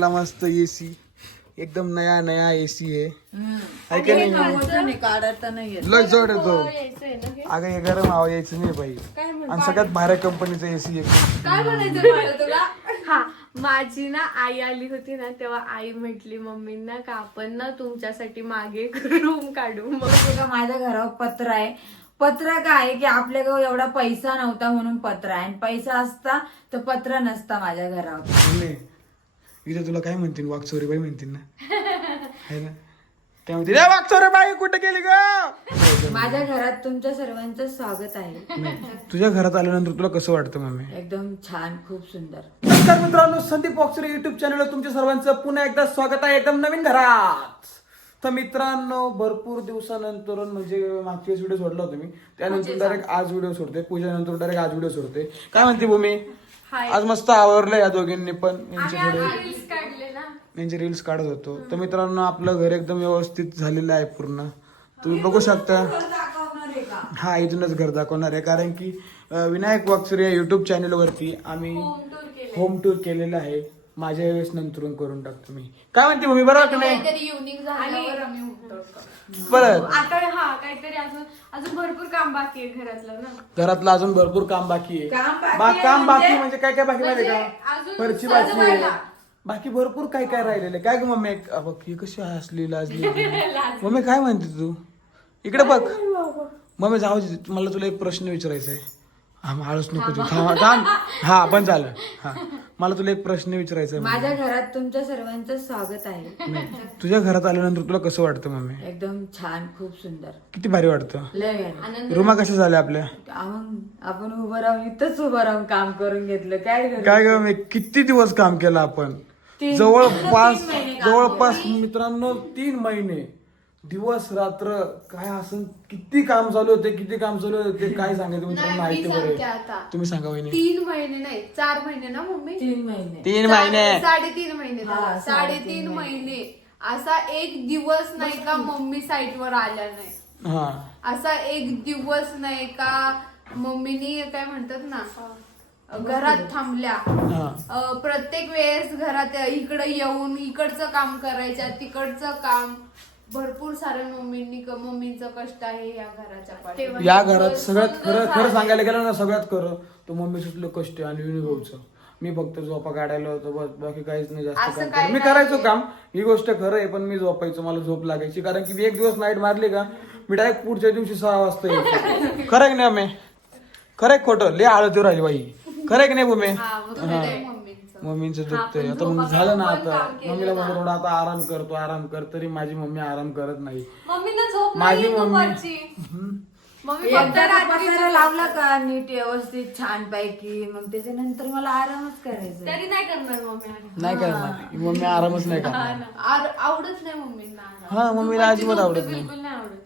ला मस्त एसी. एकदम नया नया एसी आहे. आहे का नाही काढता नाही येत. लय जड येतो अगं हे गरम हवा यायचं नाही पाहिजे आणि सगळ्यात भारी कंपनीचा एसी एकदम काय म्हणायचं मला तुला? हा माझी ना आई आली होती ना तेव्हा आई म्हटली मम्मींना का आपण ना तुमच्यासाठी मागे रूम काढू. मग का माझ्या घरावर पत्र आहे. पत्र काय आहे की आपल्याकडे एवढा पैसा नव्हता म्हणून पत्र आहे. आणि पैसा असता तर पत्र नसता माझ्या घरावर. इथे तुला काय म्हणतील वागचोरी बाई म्हणतील ना. है ना? काय म्हणतील "ए, वागचोरी बाई कुठे गेली ग? माझ्या घरात तुमच्या सर्वांचं स्वागत आहे. तुझ्या घरात आल्यानंतर तुला कसं वाटतं मम्मी एकदम छान खूप सुंदर. नमस्कार मित्रांनो संदीप बॉक्सर युट्यूब चॅनलवर तुमच्या सर्वांचं पुन्हा एकदा स्वागत आहे एकदम नवीन घरात. तर मित्रांनो भरपूर दिवसानंतर म्हणजे मागच्या व्हिडिओ सोडला होता मी. त्यानंतर डायरेक्ट आज व्हिडिओ सोडते. पूजेनंतर डायरेक्ट आज व्हिडिओ सोडते. काय म्हणते भूमी? आज मस्त आवरलं या दोघींनी पण. यांचे थोडे रील्स काढले ना. यांचे रील्स काढत होतो. तर मित्रांनो आपलं घर एकदम व्यवस्थित झालेलं आहे पूर्ण. तुम्ही बघू शकता. हा इथूनच घर दाखवणार आहे. कारण की विनायक वाकसुरे या युट्यूब चॅनलवरती आम्ही होम टूर केलेलं आहे. माझ्या वेळेस नंतरून करून टाकतो मी. काय म्हणते भूमी बरोबर की नाही? काहीतरी युनिक झाल्यावर आम्ही उठतो. परत. आता हा काहीतरी अजून अजून भरपूर काम बाकी आहे घरातलं ना. घरातलं अजून भरपूर काम बाकी आहे. काम बाकी बा- आहे काम बाकी म्हणजे- म्हणजे काय काय बाकी माहिती आहे म्हणजे का? अजून फरची बाकी आहे. सजवायला. बाकी भरपूर काय काय राहिलेलं आहे. काय ग मम्मी? एक- अ, बघ ही कशी हसली लाजली. मम्मी काय म्हणते तू? इकडे बघ. मम्मी जाऊ दे मला तुला एक प्रश्न विचारायचा आहे. हा मग हळूच नको तू थांब. थांब हा पण झालं. हा. मला तुला एक प्रश्न विचारायचा आहे माझ्या घरात तुमच्या सर्वांचं स्वागत आहे. मम्मी. तुझ्या घरात आल्यानंतर तुला कसं वाटतं मम्मी? एकदम छान खूप सुंदर. किती भारी वाटतं? लय भारी. रुमा कशा झाल्या आपल्या? आपण आपण उभं राहून इथंच उभं राहून काम करून घेतलं. काय? काय ग मी किती दिवस काम केलं आपण? तीन- जवळपास तीन महिने काम जवळपास मित्रांनो तीन महिने. दिवस रात्र काय असं किती काम चालू होते किती काम चालू होते ते काय सांगायचं मित्रांनो नाही, माहिती मी बरे सांगते आता. तुम्ही सांगा वहिनी. तीन महिने नाही चार महिने ना मम्मी? तीन महिने. तीन महिने. साडे- साडेतीन महिने हा, झाले. साडेतीन साडेतीन महिने. असा एक दिवस नाही का मम्मी साईट वर आल्या नाही. हा. असा एक दिवस नाही का मम्मीनी काय म्हणतात ना घरात थांबल्या. हा. अ, प्रत्येक वेळेस घरात इकडे येऊन इकडचं काम करायच्या तिकडचं काम. भरपूर सारे मम्मींनी मम्मीचं कष्ट आहे या घराच्या. या घरात सगळ्यात खरं खरं. सांगायला गेलं ना सगळ्यात खरं तो मम्मी सुटलं कष्ट आणि विनोभाऊचं मी फक्त झोपा काढायला होतो बस बाकी काहीच नाही जास्त असं काम काही केलं. मी. करायचो काम ही गोष्ट खरं आहे पण मी झोपायचो मला झोप लागायची कारण की मी एक दिवस नाईट मारली का मी डायरेक्ट पुढच्या दिवशी सहा वाजता यायचो खरं आहे की नाही मी खरं आहे खोटं लय आळती राहिली बाई खरं आहे की नाही भूमी हा, मम्मींचं दुखतंय. आता मग झालं ना आता. मम्मीला म्हणतो थोडा आता आराम करतो आराम कर. तरी माझी मम्मी आराम करत नाही. मम्मीला झोप माझी मम्मी- दुपारची. मम्मी फक्त एकदा रात्री पसारा लावला का नीट व्यवस्थित छान पैकी मग त्याच्यानंतर मला आरामच करायचा तरी नाही करणार मम्मी आराम. नाही करणार. ही मम्मी आरामच नाही करणार. आर- आवडत नाही मम्मींना आराम. हा मम्मीला अजिबात आवडत नाही. बिलकुल नाही आवडत.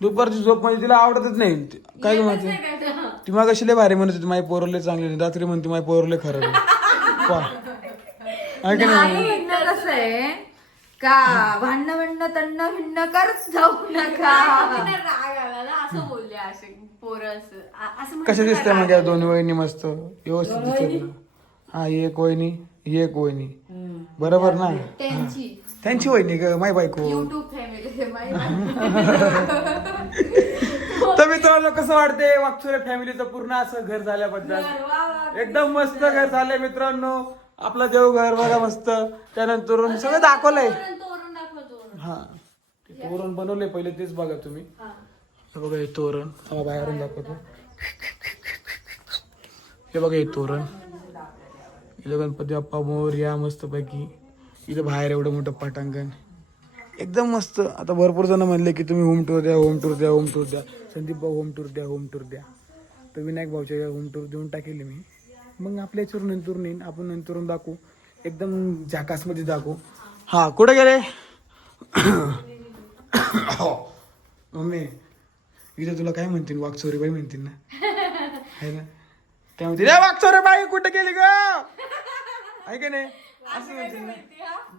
दुपारची झोप म्हणजे तिला आवडतच नाही. ती- काय म्हणते ते. मग कशी लय भारी म्हणत होती माझी पोरले चांगले नाही रात्री म्हणते माझी पोरले खरं पहा. नाही नाही? म्हणणं कसं आहे का भांडणं भांडणं तंड भिन्न करत जाऊ नका. राग आला ना असं बोलले असे पोरं असं आ- असं म्हणतात कशा ना दिसते राग मग या दोन्ही वहिनी मस्त? व्यवस्थित दिसत ना हा ही एक वहिनी ही एक वहिनी. बरोबर ना? त्यांची. त्यांची वहिनी ग माय बायको. युट्यूब फॅमिली तर मित्रांनो कसं वाटते वागचुरे फॅमिलीचं पूर्ण असं घर झाल्याबद्दल. एकदम मस्त घर झालंय मित्रांनो. आपलं देवघर बघा मस्त. त्यानंतर सगळं दाखवलंय. तोरण दाखव तोरण. हा. ते तोरण बनवलंय पहिले तेच बघा तुम्ही. हे. बघा हे तोरण. हा बाहेरून दाखवतो. हे बघा हे तोरण. इथं गणपती बाप्पा मोर या मस्त पैकी इथं बाहेर एवढं मोठं पटांगण. एकदम मस्त. आता भरपूर जण म्हणले की तुम्ही होम टूर द्या होम टूर द्या होम टूर द्या. संदीप भाऊ होम टूर द्या होम टूर द्या. तर विनायक भाऊच्या होम टूर देऊन टाकेली मी. मग आपल्या याच्यावर नंतर येईन. आपण नंतरून दाखवू. एकदम झाकासमध्ये दाखवू. हा कुठे गेले? मम्मी इथे तुला काय म्हणतील? वागचोरी बाई म्हणतील ना? है ना? त्या म्हणतील "ए, वागचोरी बाई कुठे गेली ग? आहे का नाही? असं म्हणतील ना?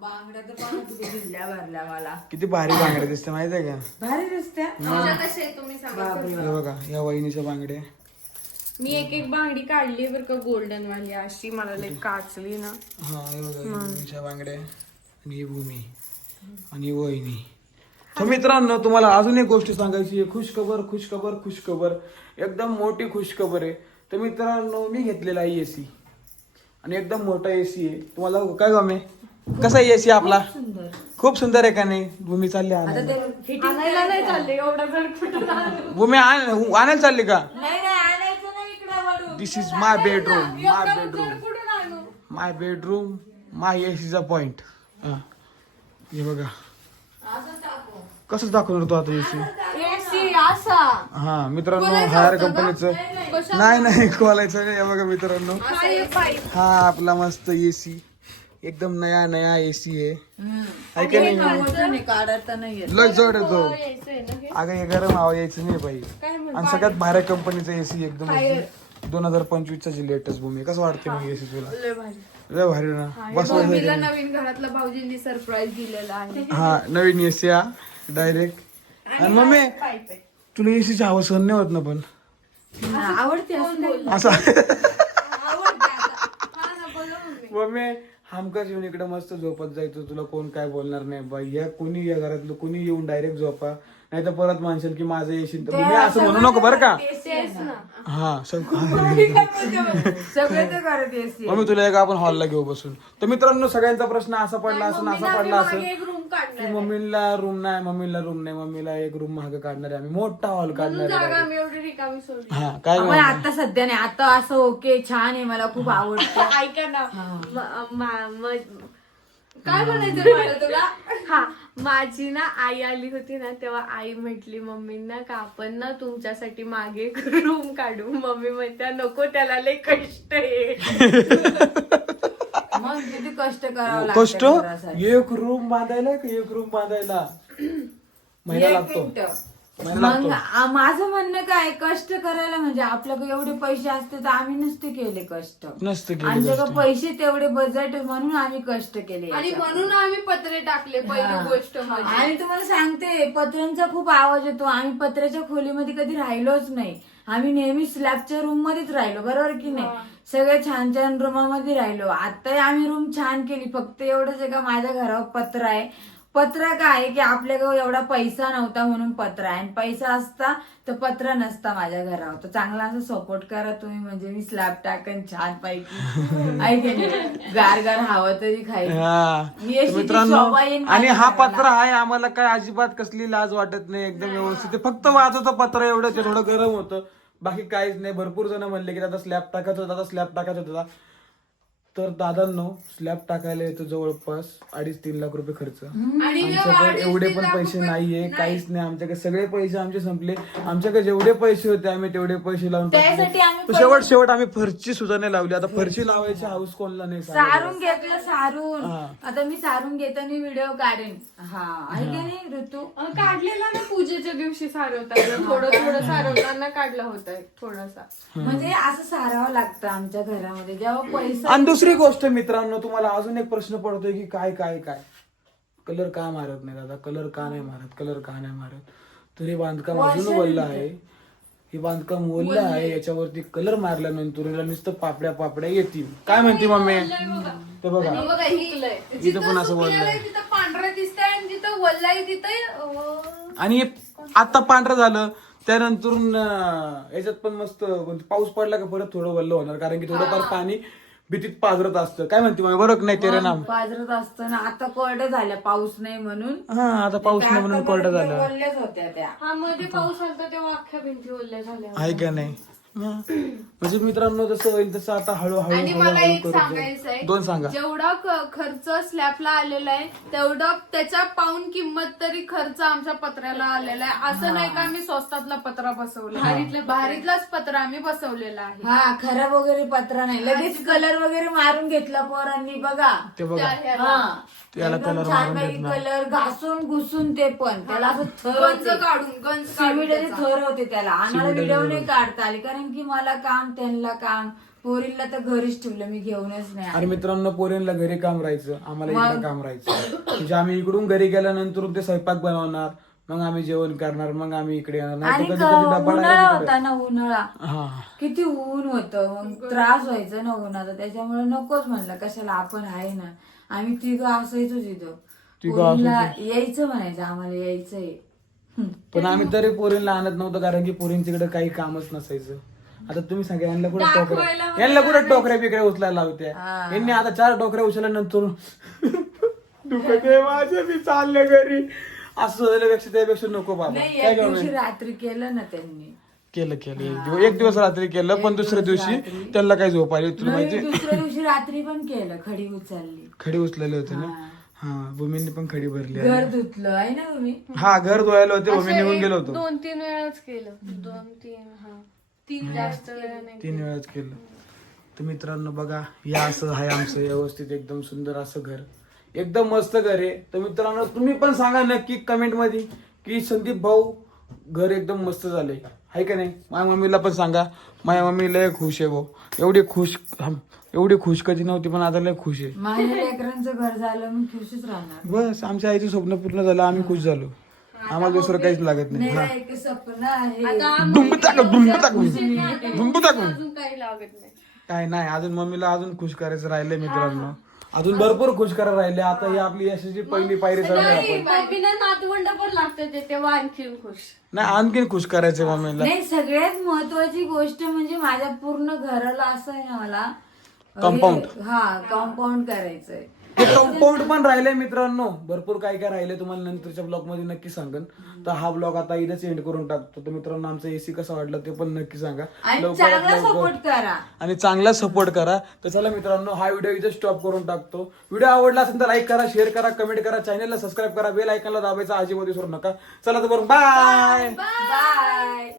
बांगड्या तर पाहा किती ढिल्ल्या भरल्या मला. किती भारी बांगड्या दिसते माहिती आहे का? भारी दिसत्या? कसे आहे तुम्ही सांगा. हे बघा या वहिनीच्या बांगड्या. मी एक एक बांगडी काढली बरं का गोल्डन वाली अशी मला लई काचली ना. हा हे बघा बांगड्या आणि ही भूमी आणि वहिनी. तर मित्रांनो तुम्हाला अजून एक गोष्ट सांगायची आहे. खुशखबर खुशखबर खुशखबर. एकदम मोठी खुशखबर आहे. तर मित्रांनो मी घेतलेला आहे एसी आणि एकदम मोठा एसी आहे. तुम्हाला काय गमे कसा आहे एसी आपला? खूप सुंदर. आहे का नाही? भूमी चालली आणायला. नाही चालले. एवढं जर कुठं आणू? भूमी आण- आणायला चालली का? नाही नाही आणायचं नाही इकडे वळून this is my bedroom my bedroom my bedroom my एसीचा point हे. बघा. कसं दाखवणार तो आता एसी हा मित्रांनो हायर? कंपनीचं. नाही नाही. खोलायचं नाही हे बघा मित्रांनो. हा आपला मस्त एसी एकदम नया नया एसी आहे. लय जड येतो अगं हे गरम हवा यायचं नाही पाहिजे आणि सगळ्यात भारी कंपनीचा एसी एकदम दोन हजार पंचवीसचा जी लेटेस्ट भूमी कसं वाटते मग एसी तुला? लय भारी. लय भारी ना? मम्मीला नवीन घरातला भाऊजींनी सरप्राईज दिलेला आहे. हा नवीन एसी हा डायरेक्ट आणि मम्मी तुला एसीची हवा सहन नाही होत ना पण. हा, आवडते असं नाही. हा मम्मी हमकाच येऊन इकडे मस्त झोपत जायचं तुला कोण काय बोलणार नाही बाई या कोणी या घरातलं कोणी येऊन डायरेक्ट झोपा. नाही तर परत मानशाल की माझं येशील तर मम्मी असं म्हणू नको बरं का? हा सग- सगळे ते करत एसी मम्मी तुला एक आपण हॉलला घेऊ बसून. तर मित्रांनो सगळ्यांचा प्रश्न असा पडला असं असा पडला असं मागे एक रूम की काढणार मम्मीला रूम नाही मम्मीला रूम नाही मम्मीला एक रूम महाग काढणार आहे. आम्ही मोठा हॉल काढणार आहे जागा आम्ही एवढी रिकामी सोडली. हा काय आता सध्या नाही. आता असं ओके छान आहे. मला खूप आवडतं. ऐका ना. म- मा- म- काय म्हणायचं मला तुला? हा माझी ना आई आली होती ना तेव्हा आई म्हटली मम्मींना का आपण ना तुमच्यासाठी मागे रूम काढू? मम्मी म्हणत्या नको त्याला लय कष्ट आहे. मग किती कष्ट करावं लागतं कष्ट? घरासाठी. एक रूम बांधायला का एक रूम बांधायला महिना एक लागतो. मिनिटं. महिना मग लागतो आ- माझं म्हणणं काय कष्ट करायला म्हणजे आपल्याकडे एवढे पैसे असते तर आम्ही नसते केले कष्ट. नसतं केलं आमच्याकडे पैसे तेवढे बजेट म्हणून आम्ही कष्ट केले आणि याच्यात. म्हणून आम्ही पत्रे टाकले पहिली गोष्ट म्हणजे. आणि तुम्हाला सांगते पत्र्यांचा खूप आवाज येतो. आम्ही पत्र्याच्या खोलीमध्ये कधी राहिलोच नाही. आम्ही नेहमी स्लॅबच्या रूम मध्येच राहिलो बरोबर की नाही? सगळे छान छान रूमामध्ये राहिलो. आता आम्ही रूम छान केली फक्त एवढंच आहे का माझ्या घरावर पत्र आहे. पत्र काय आहे की आपल्याकडे एवढा पैसा नव्हता म्हणून पत्र आहे. आणि पैसा असता तर पत्र नसता माझ्या घरावर. तर चांगला असं सपोर्ट करा तुम्ही म्हणजे मी स्लॅब टाकन छान पैकी ऐके नाही गार गार हवं तरी खाईल. हा. मित्रांनो आणि हा. पत्र आहे आम्हाला काय अजिबात कसली लाज वाटत नाही एकदम व्यवस्थित. फक्त वाजवतं पत्र एवढं थोडं गरम होतं. बाकी काहीच नाही. भरपूर जण म्हणले की आता स्लॅब टाकायचं होता आता स्लॅब टाकायचा होता. तर दादांनो स्लॅब टाकायला येतो जवळपास अडीच तीन लाख रुपये खर्च. आमच्याकडे एवढे तीन पण लाख पैसे नाहीये काहीच नाही. आमच्याकडे सगळे पैसे आमचे संपले. आमच्याकडे जेवढे पैसे होते आम्ही तेवढे पैसे लावून टाकले. त्यासाठी आम्ही तर शेवट शेवट आम्ही फरची सुद्धा नाही लावली. आता फरची लावायची हाऊस कोणला नाही सारून घेतलं सारून. हा. आता मी सारून घेताना व्हिडिओ काढेन. हा आहे का नाही ऋतू? अं, काढलेला ना पूजेच्या दिवशी सारवताना. थोडं थोडं सारवताना काढला होता थोडासा. म्हणजे असं सारावं लागतं आमच्या घरामध्ये. जेव्हा पैसा आणि दुसरी गोष्ट मित्रांनो तुम्हाला अजून एक प्रश्न पडतोय की काय काय काय? कलर का मारत नाही दादा? कलर का नाही मारत? कलर का नाही मारत? तर हे बांधकाम अजून वल्ल आहे. हे बांधकाम ओललं आहे याच्यावरती कलर मारल्यानंतर नुसतं पापड्या पापड्या येतील. काय म्हणते मम्मी? ते बघा. बघा. ही इथं पण असं वल्ल आहे. तिथं पांढरं दिसतंय आणि वल्लाही तिथं आणि हे आता पांढरं झालं. त्यानंतर अं, याच्यात पण मस्त म्हणजे पाऊस पडला का परत थोडं वल्ल होणार. कारण की थोडंफार पाणी भीतीत पाजरत असतं. काय म्हणते बरोबर नाही तेरे नाम? पाजरत असताना आता कोरड्या झाल्या पाऊस नाही म्हणून. हा आता पाऊस नाही म्हणून कोरडं झालं बोलल्याच होत्या त्या. हा मध्ये पाऊस आलता तेव्हा अख्ख्या भिंती ओल्या झाल्या. आहे का नाही. म्हणजे मित्रांनो जसं होईल तसं आता हळूहळू आणि मला हळूहळू एक करत सांगायचं. आहे दोन सांगा. जेवढा क- खर्च स्लॅबला आलेला आहे तेवढं त्याच्या पाऊन किंमत तरी खर्च आमच्या पत्र्याला आलेला आहे. असं नाही का आम्ही स्वस्तातला पत्रा बसवला? भारीतलाच पत्रा. आम्ही बसवलेला आहे. हा खराब वगैरे पत्रा नाही. लगेच कलर वगैरे मारून घेतला पोरांनी बघा. ते बघा. त्या ह्याला. हा. त्याला एकदम कलर छान मारून घेतला. कलर घासून घुसून ते पण. त्याला असं थर गंज होते. काढून गंज काढून सिमेंटाचे त्याचा. थर होते त्याला. आम्हाला व्हिडिओ नाही काढता आले कारण की मला काम त्यांना काम. पोरीला तर घरीच ठेवलं मी घेऊनच नाही आले. आणि मित्रांनो पोरेनला घरी काम राहायचं आम्हाला इकडे काम राहायचं. म्हणजे आम्ही इकडून घरी गेल्यानंतर ते स्वयंपाक बनवणार मग आम्ही जेवण करणार मग आम्ही इकडे येणार. नाही आणि तर कधी कधी क- डबा उन्हाळा direct होता ना उन्हाळा. हा. किती ऊन होतं मग त्रास व्हायचा ना उन्हाचा. त्याच्यामुळे नकोच म्हणलं कशाला आपण आहे ना. आम्ही तिघं असायचो तिथं. तिघं यायचं म्हणायचं आम्हाला यायचंय. पण आम्ही तरी पोरींना आणत नव्हतं कारण की पोरींच्याकडे काही कामच नसायचं. आता तुम्ही सांगा यांना कुठे टोकऱ्या यांना कुठे टोकऱ्या बिकऱ्या उचलायला लावत्या? हा. यांनी आता चार टोकऱ्या उचलल्यानंतर दुखत माझे मी चालले घरी. असं झाल्यापेक्षा त्यापेक्षा नको बाबा. नाही काय दिवशी? रात्री केलं ना त्यांनी. केलं केलं. एक दिवस रात्री केलं पण दुसऱ्या दिवशी त्यांना काही झोप आली तुला माहिती दुसऱ्या दिवशी रात्री पण केलं खडी उचलली. खडी उचलेले होते ना? हा. भूमीने पण खडी भरली आहे. घर धुतलं आहे ना तुम्ही हा घर धुवायला होते भूमी निघून गेलो होतो. दोन तीन वेळाच केलं. दोन तीन हा. तीन जास्त वेळा नाही तीन वेळाच केलं. तर मित्रांनो बघा या असं आहे आमचं व्यवस्थित एकदम सुंदर असं घर. एकदम मस्त घर आहे. तर मित्रांनो तुम्ही पण सांगा नक्की कमेंटमध्ये की संदीप भाऊ घर एकदम मस्त झाले आहे का नाही? माझ्या मम्मीला पण सांगा. माझ्या मम्मी लय खुश आहे भाऊ. एवढी खुश हं, एवढी खुश कधी नव्हती पण आता लय खुश आहे. माझ्या लेकरांचं घर झालं मग खुशच राहणार. बस आमच्या आईचं स्वप्न पूर्ण झालं आम्ही खुश झालो. आम्हाला दुसरं काहीच लागत नाही. हा. नाही एक स्वप्न आहे. आता डुंब टाकून डुंब टाकून डुंब टाकून अजून काही लागत नाही. काय नाही अजून मम्मीला अजून खुश करायचं राहिलंय मित्रांनो. अजून भरपूर खुश करायला राहिले. आता ही आपली यशाची पहिली पायरी चढली आपण. नातवंड पण लागतं ते तेव्हा आणखीन खुश. नाही आणखीन खुश करायचंय मम्मीला. नाही सगळ्यात महत्वाची गोष्ट म्हणजे माझ्या पूर्ण घराला असं आहे ना मला Compound. हे- हा कंपाऊंड करायचंय. हे कंपाऊंड पण राहिलंय मित्रांनो. भरपूर काय काय राहिलंय तुम्हाला नंतरच्या ब्लॉगमध्ये नक्की सांगन. तर हा ब्लॉग आता इथेच एंड करून टाकतो. तर मित्रांनो आमचा एसी कसा वाटला ते पण नक्की सांगा. आणि लवकरात चांगला लवकर- सपोर्ट करा. आणि चांगला सपोर्ट करा. तर चला मित्रांनो हा व्हिडिओ इथे स्टॉप करून टाकतो. व्हिडिओ आवडला असेल तर लाईक करा शेअर करा कमेंट करा चॅनलला सबस्क्राईब करा. बेल आयकनला दाबायचा अजिबात विसरू नका. चला तर बरं बाय बाय